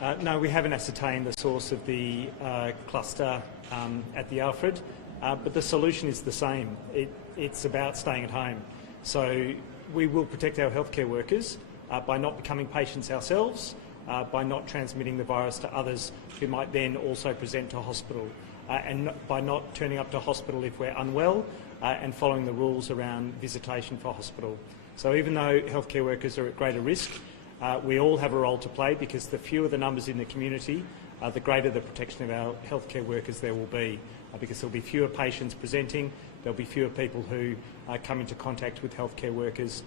No, we haven't ascertained the source of the cluster at the Alfred, but the solution is the same. It's about staying at home. So we will protect our healthcare workers by not becoming patients ourselves, by not transmitting the virus to others who might then also present to hospital, and by not turning up to hospital if we're unwell, and following the rules around visitation for hospital. So even though healthcare workers are at greater risk, we all have a role to play, because the fewer the numbers in the community, the greater the protection of our healthcare workers there will be, because there'll be fewer patients presenting, there'll be fewer people who come into contact with healthcare workers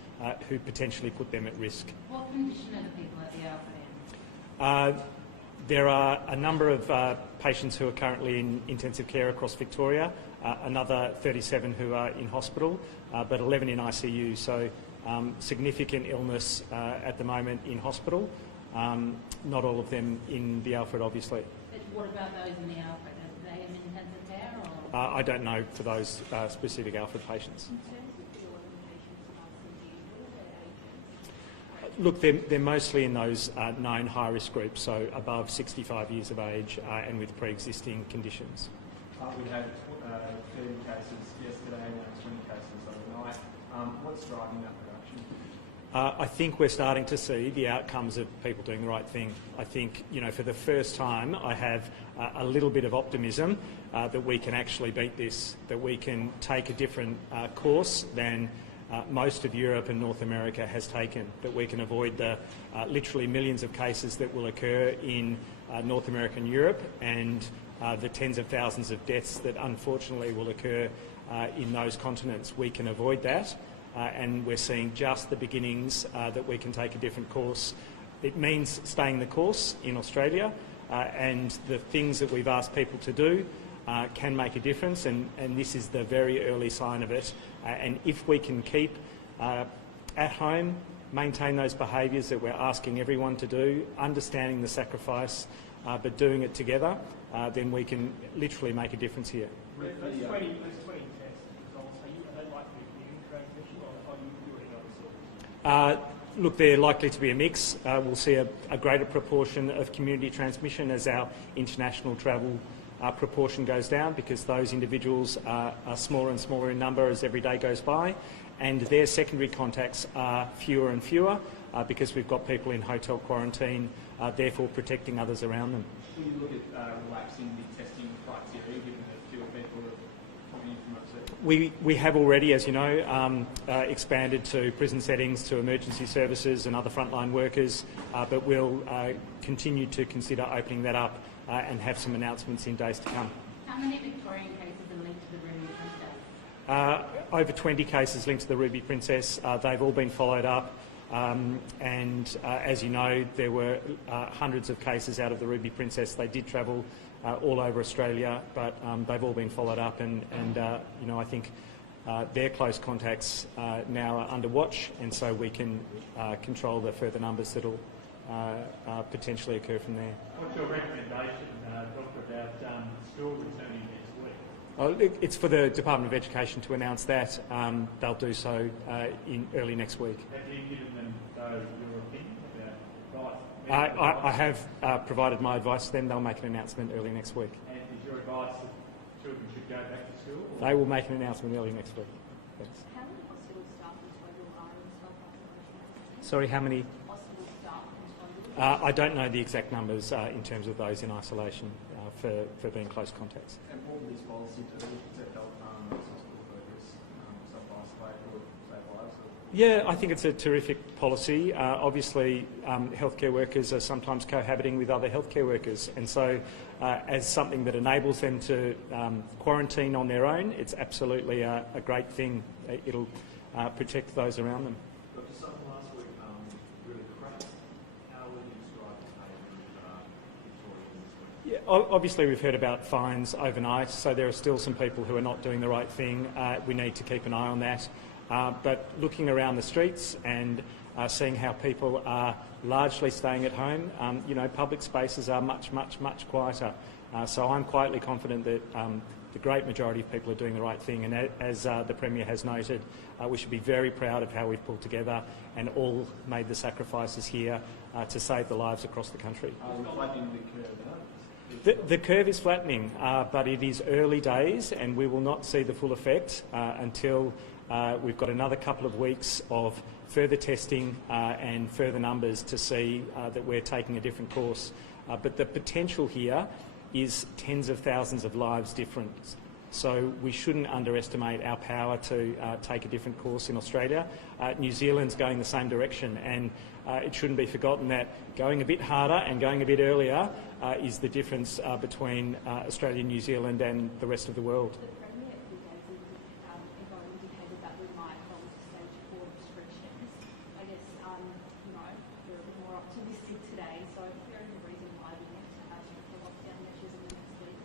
who potentially put them at risk. What condition are the people at the Alfred in? There are a number of patients who are currently in intensive care across Victoria, another 37 who are in hospital, but 11 in ICU. So significant illness at the moment in hospital, not all of them in the Alfred, obviously. But what about those in the Alfred? Are they in intensive care? Or? I don't know for those specific Alfred patients. Look, they're mostly in those known high-risk groups, so above 65 years of age and with pre-existing conditions. We had 30 cases yesterday and 20 cases overnight. What's driving that reduction? I think we're starting to see the outcomes of people doing the right thing. I think, for the first time, I have a little bit of optimism that we can actually beat this, that we can take a different course than most of Europe and North America has taken, that we can avoid the literally millions of cases that will occur in North America and Europe, and the tens of thousands of deaths that unfortunately will occur in those continents. We can avoid that, and we're seeing just the beginnings that we can take a different course. It means staying the course in Australia, and the things that we've asked people to do can make a difference, and this is the very early sign of it. And if we can keep at home, maintain those behaviours that we're asking everyone to do, understanding the sacrifice, but doing it together, then we can literally make a difference here. Those 20 test results, are they likely to be in transmission, or are you already noticing? Look, they're likely to be a mix. We'll see a greater proportion of community transmission as our international travel proportion goes down, because those individuals are smaller and smaller in number as every day goes by, and their secondary contacts are fewer and fewer because we've got people in hotel quarantine, therefore protecting others around them. Will you look at relaxing the testing criteria, given that fewer people are coming in from overseas? We have already, as you know, expanded to prison settings, to emergency services and other frontline workers, but we'll continue to consider opening that up and have some announcements in days to come. How many Victorian cases are linked to the Ruby Princess? Over 20 cases linked to the Ruby Princess. They've all been followed up, and as you know, there were hundreds of cases out of the Ruby Princess. They did travel all over Australia, but they've all been followed up, and I think their close contacts now are under watch, and so we can control the further numbers that'll potentially occur from there. What's your recommendation, Doctor, about school returning next week? It's for the Department of Education to announce that. They'll do so in early next week. Have you given them your opinion about advice? I have provided my advice to them. They'll make an announcement early next week. And is your advice that children should go back to school? They will make an announcement early next week. Thanks. How many hospital staff in total are in South Africa? Sorry, how many? Hospital staff in total? I don't know the exact numbers in terms of those in isolation for being close contacts. And what will this policy do to help hospital workers self-isolate or save lives? Yeah, I think it's a terrific policy. Obviously, healthcare workers are sometimes cohabiting with other healthcare workers, and so as something that enables them to quarantine on their own, it's absolutely a great thing. It'll protect those around them. Dr. Sutton, last week really cracked. How would you describe the behaviour of Victorians this week? Yeah, obviously we've heard about fines overnight, so there are still some people who are not doing the right thing. We need to keep an eye on that. But looking around the streets and seeing how people are largely staying at home, public spaces are much, much, much quieter. So I'm quietly confident that the great majority of people are doing the right thing, and as the Premier has noted, we should be very proud of how we've pulled together and all made the sacrifices here to save the lives across the country. Flattening the curve now. The curve is flattening, but it is early days, and we will not see the full effect until we've got another couple of weeks of further testing and further numbers to see that we're taking a different course. But the potential here is tens of thousands of lives difference. So we shouldn't underestimate our power to take a different course in Australia. New Zealand's going the same direction, and it shouldn't be forgotten that going a bit harder and going a bit earlier is the difference between Australia, New Zealand and the rest of the world. The Premier indicated that we might go to stage 4 restrictions. I guess, you know, we're a bit more optimistic today, so is there any reason why we need to have stricter lockdown measures in the next week?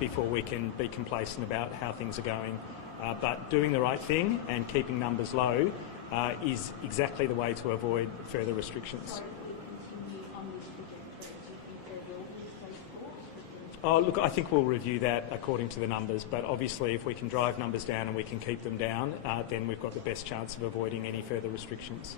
Before we can be complacent about how things are going. But doing the right thing and keeping numbers low is exactly the way to avoid further restrictions. So if we continue on this trajectory, do you think there will be stage 4 restrictions? Oh, look, I think we'll review that according to the numbers, but obviously if we can drive numbers down and we can keep them down, then we've got the best chance of avoiding any further restrictions.